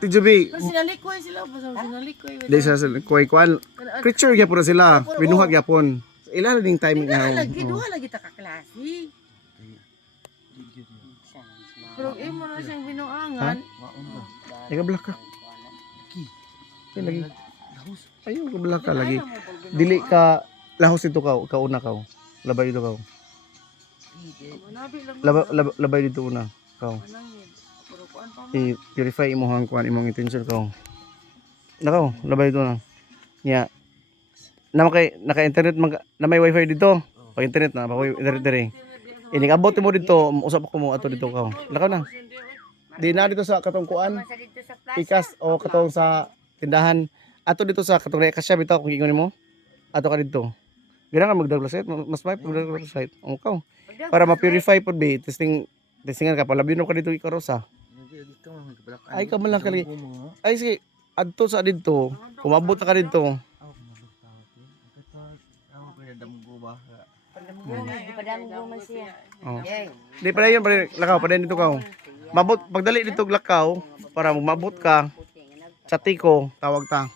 Tijubi. Sinalikoy sila, basta sinalikoy. Di sa kuy kuan. Creature gyapon na sila. Binuhat gyapon. Ila ding timing nga. Duha lagi ta ka klase. Pero imo na siyang binuangan. Ika black ka. Ay lagi. Ayo ka black ka lagi. Dili ka lahos ito ka, kauna ka. Labay dito ka. Labay dito una ka. I-purify imong kuan imong intention ka. Nakaw, labay dito na. Nya. Naka-internet na may wifi dito. Pag internet na, pag internet dire. Inikabot mo dito, usap ko mo ato dito ka. Lakaw na. Di na dito sa katong kuan. Pikas o katong sa tindahan. Ato dito sa katong kasya bitaw kung ingon mo. Ato ka dito. Gina ka mag-double site, mas may mag-double site. Kaw. Para ma-purify pod be, testingan ka palabino ka dito ikarosa. Ay ka man lang kali. Ay sige, adto sa dito, kumabot na ka dito. Oh. Di pa yun, lakaw, pa dito ka. Mabot, pagdali dito lakaw, para mabot ka, sa tiko, tawag ta.